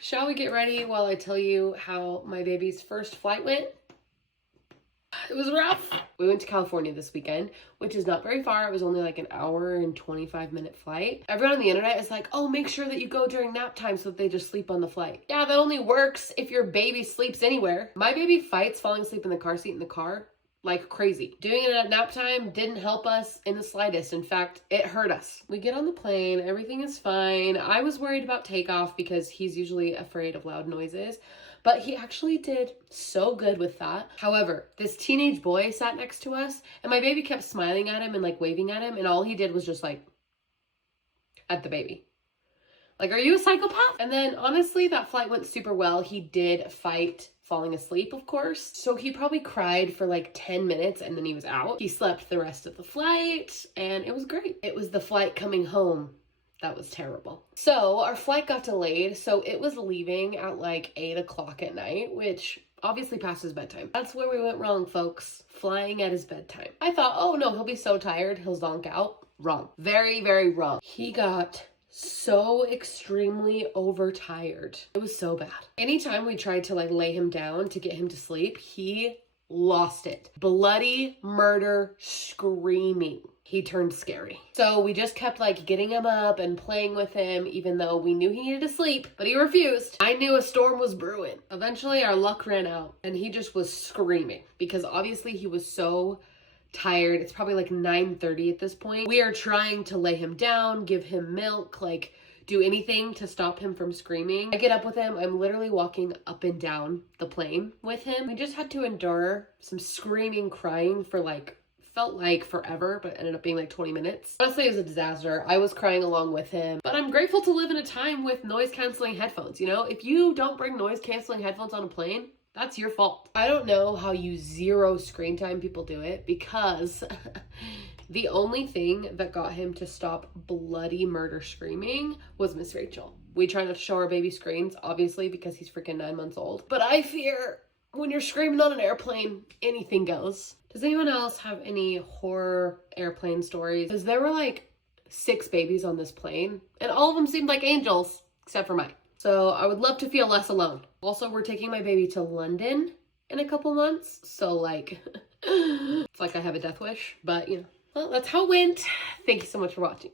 Shall we get ready while I tell you how my baby's first flight went? It was rough. We went to California this weekend, which is not very far. It was only like an hour and 25-minute flight. Everyone on the internet is like, oh, make sure that you go during nap time so that they just sleep on the flight. Yeah, that only works if your baby sleeps anywhere. My baby fights falling asleep in the car seat in the car like crazy. Doing it at nap time didn't help us in the slightest. In fact, it hurt us. We get on the plane, everything is fine. I was worried about takeoff because he's usually afraid of loud noises, but he actually did so good with that. However, this teenage boy sat next to us and my baby kept smiling at him and like waving at him, and all he did was just like at the baby. Like, are you a psychopath? And then honestly, that flight went super well. He did fight falling asleep, of course. So he probably cried for like 10 minutes and then he was out. He slept the rest of the flight and it was great. It was the flight coming home that was terrible. So our flight got delayed. So it was leaving at like 8 o'clock at night, which obviously past his bedtime. That's where we went wrong, folks. Flying at his bedtime. I thought, oh no, he'll be so tired, he'll zonk out. Wrong. Very, very wrong. He got so extremely overtired. It was so bad. Anytime we tried to like lay him down to get him to sleep, he lost it. Bloody murder screaming. He turned scary. So we just kept like getting him up and playing with him, even though we knew he needed to sleep, but he refused. I knew a storm was brewing. Eventually our luck ran out and he just was screaming because obviously he was so tired. It's probably like 9:30 at this point. We are trying to lay him down, give him milk, like do anything to stop him from screaming. I get up with him. I'm literally walking up and down the plane with him. We just had to endure some screaming, crying for like, felt like forever, but ended up being like 20 minutes. Honestly, it was a disaster. I was crying along with him, but I'm grateful to live in a time with noise canceling headphones. You know, if you don't bring noise canceling headphones on a plane, that's your fault. I don't know how you zero screen time people do it, because the only thing that got him to stop bloody murder screaming was Miss Rachel. We try not to show our baby screens, obviously, because he's freaking 9 months old. But I fear when you're screaming on an airplane, anything goes. Does anyone else have any horror airplane stories? Because there were like 6 babies on this plane, and all of them seemed like angels, except for mine. So I would love to feel less alone. Also, we're taking my baby to London in a couple months. So like, it's like I have a death wish, but you know, well, that's how it went. Thank you so much for watching.